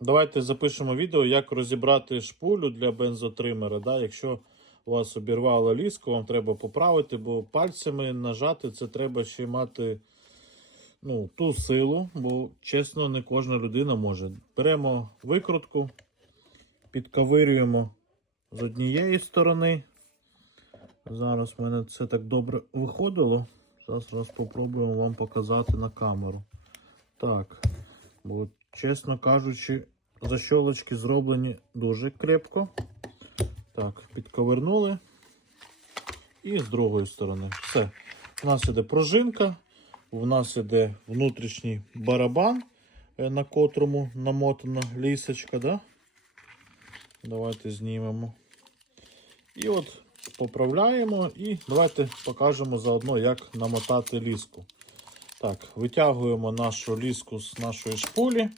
Давайте запишемо відео, як розібрати шпулю для бензотримера. Да? Якщо у вас обірвало ліску, вам треба поправити, бо пальцями нажати це треба ще мати ну, ту силу, бо чесно, не кожна людина може. Беремо викрутку, підковирюємо з однієї сторони. Зараз в мене це так добре виходило. Зараз спробуємо вам показати на камеру. Так, бо, чесно кажучи, защолочки зроблені дуже крепко. Так, підковернули. І з другої сторони. Все. У нас іде пружинка, у нас іде внутрішній барабан, е, на котрому намотана лісочка. Да? Давайте знімемо. І от поправляємо і давайте покажемо заодно, як намотати ліску. Так, витягуємо нашу ліску з нашої шпулі.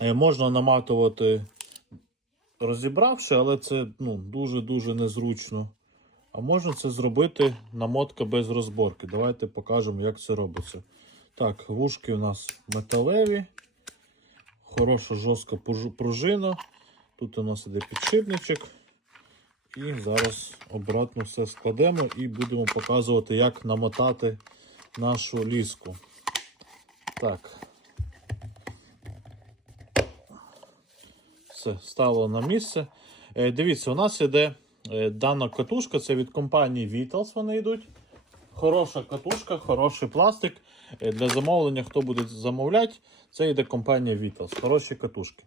Можна наматувати розібравши, але це ну, дуже-дуже незручно. А можна це зробити намотка без розборки. Давайте покажемо, як це робиться. Так, вушки у нас металеві, хороша жорстка пружина. Тут у нас іде підшипничок. І зараз обратно все складемо і будемо показувати, як намотати нашу ліску. Так. Все, стало на місце. Е, дивіться, у нас іде е, дана катушка, це від компанії Vitals вони йдуть. Хороша катушка, хороший пластик. Е, Для замовлення, хто буде замовляти, це йде компанія Vitals. Хороші катушки.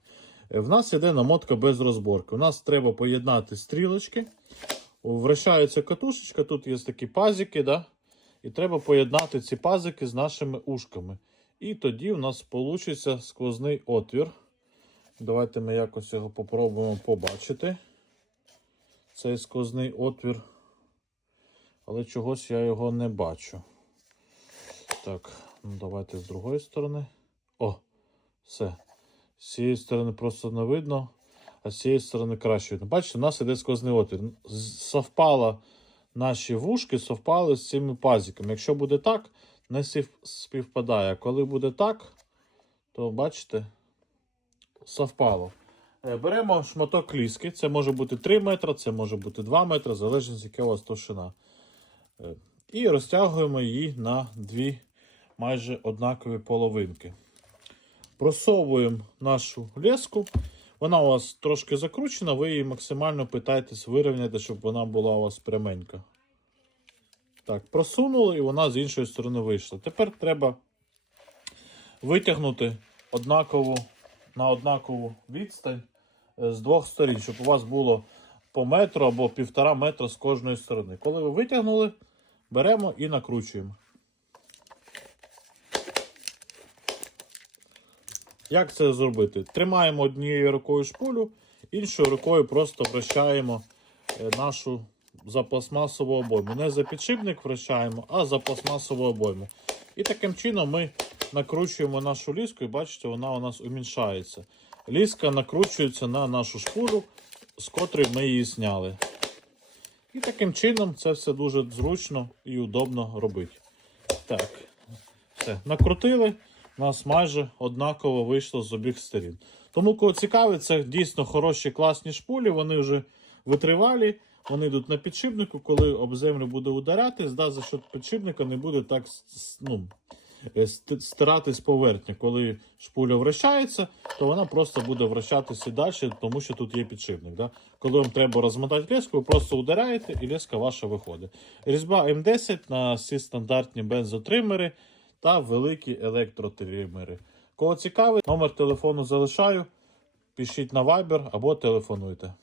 В нас іде намотка без розборки. У нас треба поєднати стрілочки. Вращається катушечка, тут є такі пазики, да? і треба поєднати ці пазики з нашими ушками. І тоді у нас вийде сквозний отвір. Давайте ми якось його попробуємо побачити. Цей сквозний отвір. Але чогось я його не бачу. Так, ну давайте з другої сторони. О, все. З цієї сторони просто не видно, а з цієї сторони краще видно. Бачите, у нас іде сквозний отвір. Совпало наші вушки, совпали з цими пазиками. Якщо буде так, не співпадає. Коли буде так, то бачите, совпало. Е, Беремо шматок ліски. Це може бути 3 метри, це може бути 2 метри, залежно з яка у вас товщина. Е, І розтягуємо її на дві майже однакові половинки. Просовуємо нашу леску. Вона у вас трошки закручена, ви її максимально питаєтесь вирівняти, щоб вона була у вас пряменька. Так, просунули і вона з іншої сторони вийшла. Тепер треба витягнути однакову, на однакову відстань е, з двох сторін, щоб у вас було по метру або півтора метра з кожної сторони. Коли ви витягнули, беремо і накручуємо. Як це зробити? Тримаємо однією рукою шпулю, іншою рукою просто вращаємо е, нашу за пластмасову обойму. Не за підшипник вращаємо, а за пластмасову обойму. І таким чином ми накручуємо нашу ліску, і бачите, вона у нас уміншається. Ліска накручується на нашу шпулю, з котрої ми її зняли. І таким чином це все дуже зручно і удобно робити. Так, все, накрутили. У нас майже однаково вийшло з обох сторін. Тому, кого цікавить, це дійсно хороші класні шпулі, вони вже витривалі, вони йдуть на підшипнику, коли об землю буде ударяти, да, що підшипника не буде так ну, е, ст- стиратись поверхня. Коли шпуля вращається, то вона просто буде вращатися далі, тому що тут є підшипник. Да? Коли вам треба розмотати леску, ви просто ударяєте і леска ваша виходить. Різьба М10 на всі стандартні бензотримери та великі електротримери. Кого цікавить, номер телефону залишаю. Пишіть на Viber або телефонуйте.